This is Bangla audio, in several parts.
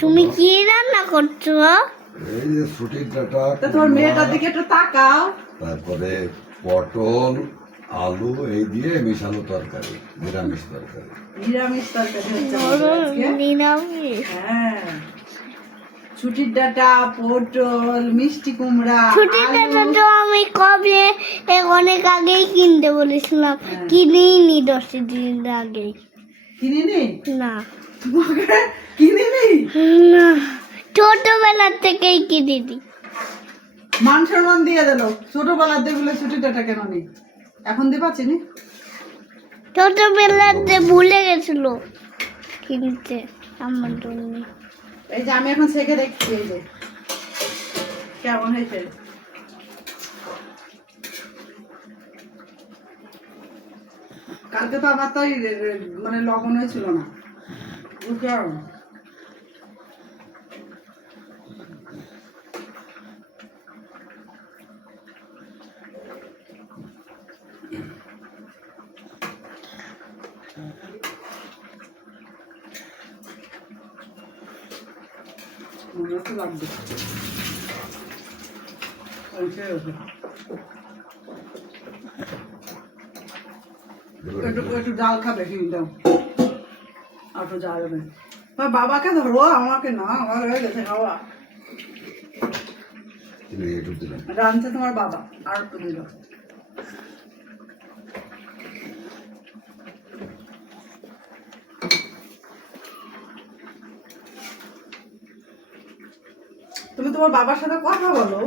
তুমি কি রান্না করছ? এই যে ছুটির ডাটা তা তোমার মেয়েটার দিকে একটু তাকাও। তারপরে পটল আলু এই দিয়ে মিশানো তরকারি নিরামিষ তরকারি। নিরামিষ তরকারি হচ্ছে আমাদের আজকে। নিরামিষ। হ্যাঁ। ছুটির ডাটা পটল মিষ্টি কুমড়া ছুটির আলু। তো আমি কবে এ অনেক আগেই কিনতে বলেছিলাম। হ্যাঁ। কিনেই নি দশ দিন আগেই কিনে নি না। তোমাকে কিনে নি না ছোটবেলার থেকেই কিনে নি। মান সম্মান দিয়ে দিল। ছোটবেলার দেখলে ছুটির ডাটা কেন নেই? এখন দিয়ে পাচ্ছি নি? ছোটবেলাতে ভুলে গেছিল কিনতে আমার জন্য। এই যে আমি এখন শেখে দেখছি এই যে। কেমন হয়েছে? কালকে তো আমার তো মানে লবণ হয়েছিল না। বুঝলাম মনে হচ্ছে লাগবে আমি খেয়ে গেছি। একটু একটু ডাল হবে তোমার বাবাকে ধরো আমাকে না আমার হয়ে গেছে খাওয়া। তুমি রাঁধছে তোমার বাবা আর একটু দিল। তুমি তোমার বাবার সাথে কথা বলো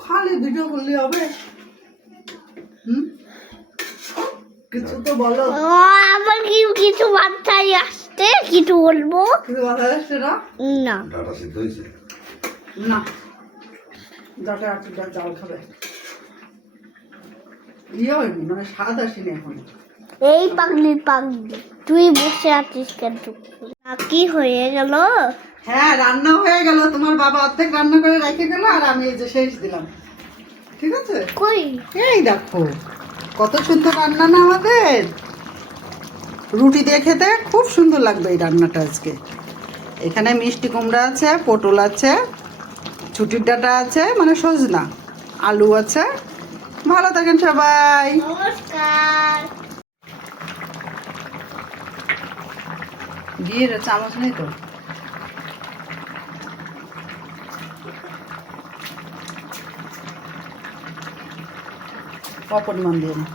খালি ভিডিও করলে হবে। হুম? কিছু তো বলো। কিছু বাচ্চাই আসতে কিছু বলব? কিছু কথা আসছে না? না। ডাটা সিদ্ধ হয়েছে? না। আর খাবে। ইয়ে হয়নি মানে স্বাদ আসেনি এখন। এই পাগলি পাগলি তুই বসে আছিস কেন চুপ করে? কি হয়ে গেল? হ্যাঁ রান্না হয়ে গেল। তোমার বাবা অর্ধেক রান্না করে রেখে গেল আর আমি এই যে শেষ দিলাম। ঠিক আছে? কই? এই দেখো কত সুন্দর রান্না না আমাদের? রুটি দিয়ে খেতে খুব সুন্দর লাগবে এই রান্নাটা আজকে। এখানে মিষ্টি কুমড়া আছে পটল আছে ছুটির ডাটা আছে মানে সজনা আলু আছে। ভালো থাকেন সবাই। নমস্কার। দিয়ে চামচ নেই তো? অপরিমাণ দিয়ে না